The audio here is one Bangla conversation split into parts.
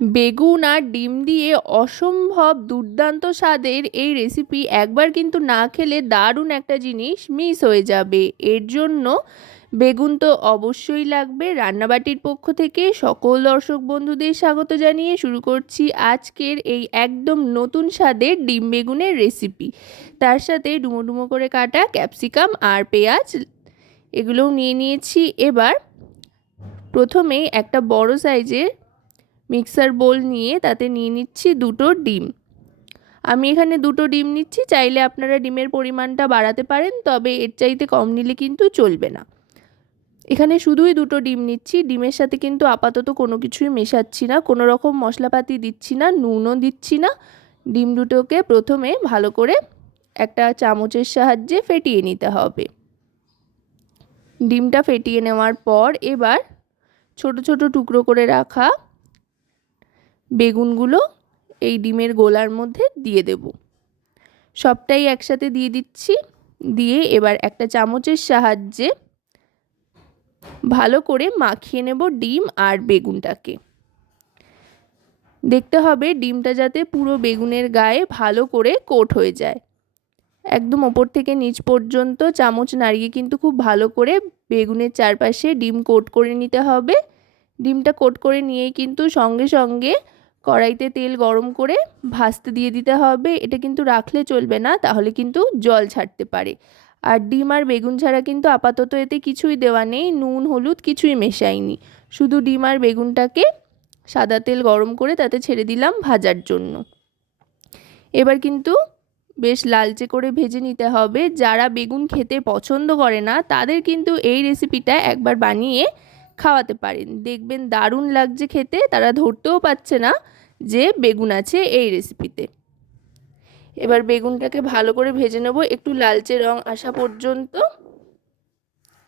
বেগুন আর ডিম দিয়ে অসম্ভব দুর্দান্ত স্বাদের এই রেসিপি একবার কিন্তু না খেলে দারুণ একটা জিনিস মিস হয়ে যাবে। এর জন্য বেগুন তো অবশ্যই লাগবে। রান্নাবাটির পক্ষ থেকে সকল দর্শক বন্ধুদের স্বাগত জানিয়ে শুরু করছি আজকের এই একদম নতুন স্বাদের ডিম বেগুনের রেসিপি তার সাথে ডুমো ডুমো করে কাটা ক্যাপসিকাম আর পেঁয়াজ, এগুলোও নিয়ে নিয়েছি। এবার প্রথমেই একটা বড় সাইজের মিক্সার বোল নিয়ে তাতে নিয়ে নিচ্ছি দুটো ডিম। আমি এখানে দুটো ডিম নিচ্ছি, চাইলে আপনারা ডিমের পরিমাণটা বাড়াতে পারেন, তবে এর চাইতে কম নিলে কিন্তু চলবে না। এখানে শুধুই দুটো ডিম নিচ্ছি, ডিমের সাথে কিন্তু আপাতত কোনো কিছুই মেশাচ্ছি না, কোনো রকম মশলাপাতি দিচ্ছি না, নুনও দিচ্ছি না। ডিম দুটোকে প্রথমে ভালো করে একটা চামচের সাহায্যে ফেটিয়ে নিতে হবে। ডিমটা ফেটিয়ে নেওয়ার পর এবার ছোট ছোট টুকরো করে রাখা বেগুনগুলো এই ডিমের গোলার মধ্যে দিয়ে দেব। সবটাই একসাথে দিয়ে দিচ্ছি। দিয়ে এবার একটা চামচের সাহায্যে ভালো করে মাখিয়ে নেব ডিম আর বেগুনটাকে। দেখতে হবে ডিমটা যাতে পুরো বেগুনের গায়ে ভালো করে কোট হয়ে যায়। একদম ওপর থেকে নিচ পর্যন্ত চামচ নাড়িয়ে কিন্তু খুব ভালো করে বেগুনের চারপাশে ডিম কোট করে নিতে হবে। ডিমটা কোট করে নিয়েই কিন্তু সঙ্গে সঙ্গে কড়াইতে তেল গরম করে ভাজতে দিয়ে দিতে হবে। এটা কিন্তু রাখলে চলবে না, তাহলে কিন্তু জল ছাড়তে পারে। আর ডিম আর বেগুন ছাড়া কিন্তু আপাতত এতে কিছুই দেওয়া নেই, নুন, হলুদ কিছুই মেশাইনি শুধু ডিম আর বেগুনটাকে সাদা তেল গরম করে তাতে ছেড়ে দিলাম ভাজার জন্য। এবার কিন্তু বেশ লালচে করে ভেজে নিতে হবে। যারা বেগুন খেতে পছন্দ করে না, তাদের কিন্তু এই রেসিপিটা একবার বানিয়ে খাওয়াতে পারেন। দেখবেন দারুণ লাগছে খেতে, তারা ধরতেও পাচ্ছে না। যে বেগুন আছে এই রেসিপিতে এবার বেগুনটাকে ভালো করে ভেজে নেব। একটু লালচে রং আসা পর্যন্ত।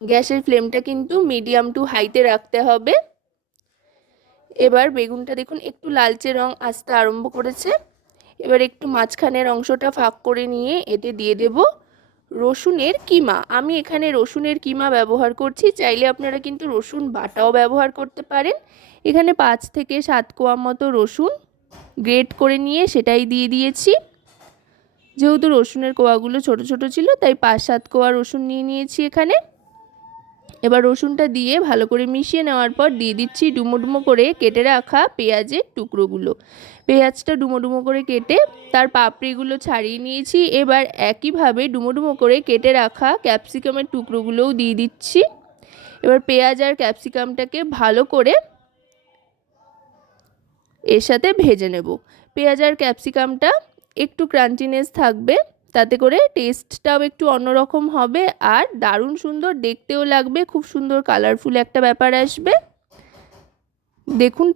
গ্যাসের ফ্লেমটা কিন্তু মিডিয়াম টু হাইতে রাখতে হবে। এবার বেগুনটা দেখুন, একটু লালচে রং আসতে আরম্ভ করেছে। এবার একটু মাঝখানের অংশটা ফাঁক করে নিয়ে এতে দিয়ে দেব। রসুনের কিমা। আমি এখানে রসুনের কিমা ব্যবহার করছি। চাইলে আপনারা কিন্তু রসুন বাটাও ব্যবহার করতে পারেন। এখানে পাঁচ থেকে সাত কোয়া মতো রসুন গ্রেট করে নিয়ে সেটাই দিয়ে দিয়েছি। যেহেতু রসুনের কোয়াগুলো ছোট ছোট ছিল, তাই পাঁচ সাত কোয়া রসুন নিয়ে নিয়েছি এখানে। এবার রসুনটা দিয়ে ভালো করে মিশিয়ে নেওয়ার পর দিয়ে দিচ্ছি ডুমো ডুমো করে কেটে রাখা পেঁয়াজের টুকরোগুলো। পেঁয়াজটা ডুমো ডুমো করে কেটে তার পাপড়িগুলো ছাড়িয়ে নিয়েছি। এবার একইভাবে ডুমো ডুমো করে কেটে রাখা ক্যাপসিকামের টুকরোগুলোও দিয়ে দিচ্ছি। এবার পেঁয়াজ আর ক্যাপসিকামটাকে ভালো করে এর সাথে ভেজে নেব। পেঁয়াজ আর ক্যাপসিকামটা একটু ক্রাঞ্চিনেস থাকবে। তাতে করে টেস্টটাও একটু অন্যরকম হবে আর দারুণ সুন্দর, দেখতেও লাগবে, খুব সুন্দর কালারফুল একটা ব্যাপার আসবে। দেখুন,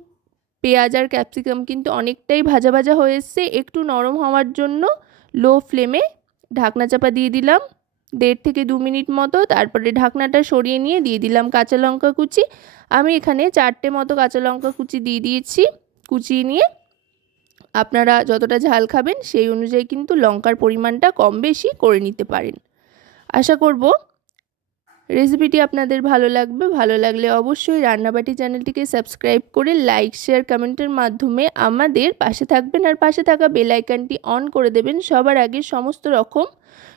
পেঁয়াজ আর ক্যাপসিকাম কিন্তু অনেকটাই ভাজা ভাজা হয়ে একটু নরম হওয়ার জন্য লো ফ্লেমে ঢাকনা চাপা দিয়ে দিলাম। দেড় থেকে দু মিনিট মতো তারপরে ঢাকনাটা সরিয়ে নিয়ে দিয়ে দিলাম কাঁচা লঙ্কা কুচি। আমি এখানে চারটে মতো কাঁচা লঙ্কা কুচি দিয়ে দিয়েছি, কুচিয়ে নিয়ে আপনারা যতটা ঝাল খাবেন সেই অনুযায়ী কিন্তু লঙ্কার পরিমাণটা কম বেশি করে নিতে পারেন। আশা করব রেসিপিটি আপনাদের ভালো লাগবে। ভালো লাগলে অবশ্যই রান্নাবাটি চ্যানেলটিকে সাবস্ক্রাইব করে লাইক, শেয়ার, কমেন্টের মাধ্যমে আমাদের পাশে থাকবেন আর পাশে থাকা বেল আইকনটি অন করে দেবেন। সবার আগে সমস্ত রকম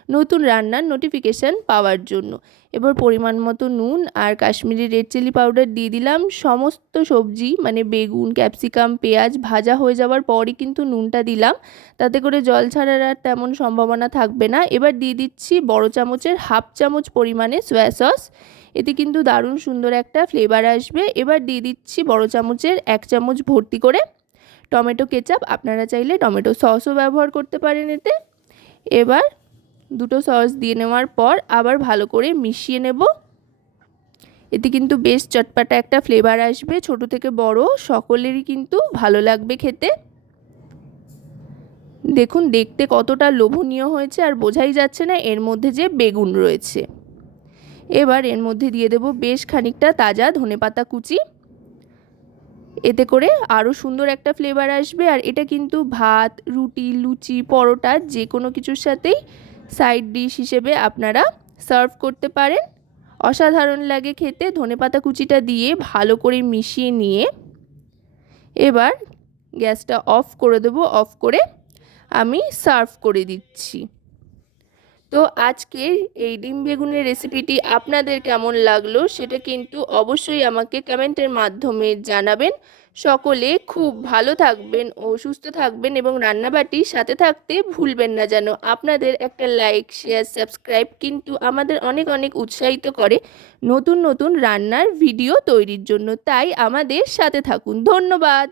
নতুন রান্নার নোটিফিকেশান পাওয়ার জন্য। এবার পরিমাণ মতো নুন আর কাশ্মীরি রেড চিলি পাউডার দিয়ে দিলাম। সমস্ত সবজি মানে বেগুন ক্যাপসিকাম পেঁয়াজ ভাজা হয়ে যাওয়ার পরই কিন্তু নুনটা দিলাম। তাতে করে জল ছাড়ার আর তেমন সম্ভাবনা থাকবে না। এবার দিয়ে দিচ্ছি বড় চামচের হাফ চামচ পরিমাণে সোয়া সস এতে কিন্তু দারুণ সুন্দর একটা ফ্লেভার আসবে। এবার দিয়ে দিচ্ছি বড় চামচের এক চামচ ভর্তি করে টমেটো কেচাপ আপনারা চাইলে টমেটো সসও ব্যবহার করতে পারেন এতে। এবার দুটো সস দিয়ে নেওয়ার পর আবার ভালো করে মিশিয়ে নেব। এতে কিন্তু বেশ চটপাটা একটা ফ্লেভার আসবে। ছোট থেকে বড়, সকলেরই কিন্তু ভালো লাগবে খেতে। দেখুন, দেখতে কতটা লোভনীয় হয়েছে আর বোঝাই যাচ্ছে না এর মধ্যে যে বেগুন রয়েছে। এবার এর মধ্যে দিয়ে দেব বেশ খানিকটা তাজা ধনেপাতা কুচি। এতে করে আরও সুন্দর একটা ফ্লেভার আসবে। আর এটা কিন্তু ভাত, রুটি, লুচি, পরোটা যে কোনো কিছুর সাথেই সাইড ডিশ হিসেবে আপনারা সার্ভ করতে পারেন। অসাধারণ লাগে খেতে ধনেপাতা কুচিটা দিয়ে ভালো করে মিশিয়ে নিয়ে। এবার গ্যাসটা অফ করে দেবো অফ করে আমি সার্ভ করে দিচ্ছি। তো আজকের এই ডিম বেগুনের রেসিপিটি আপনাদের কেমন লাগল সেটা কিন্তু অবশ্যই আমাকে কমেন্টের মাধ্যমে জানাবেন। সকলে খুব ভালো থাকবেন ও সুস্থ থাকবেন এবং রান্নাবাটি সাথে থাকতে ভুলবেন না যেন। আপনাদের একটা লাইক শেয়ার সাবস্ক্রাইব কিন্তু আমাদের অনেক অনেক উৎসাহিত করে নতুন নতুন রান্নার ভিডিও তৈরির জন্য। তাই আমাদের সাথে থাকুন। ধন্যবাদ!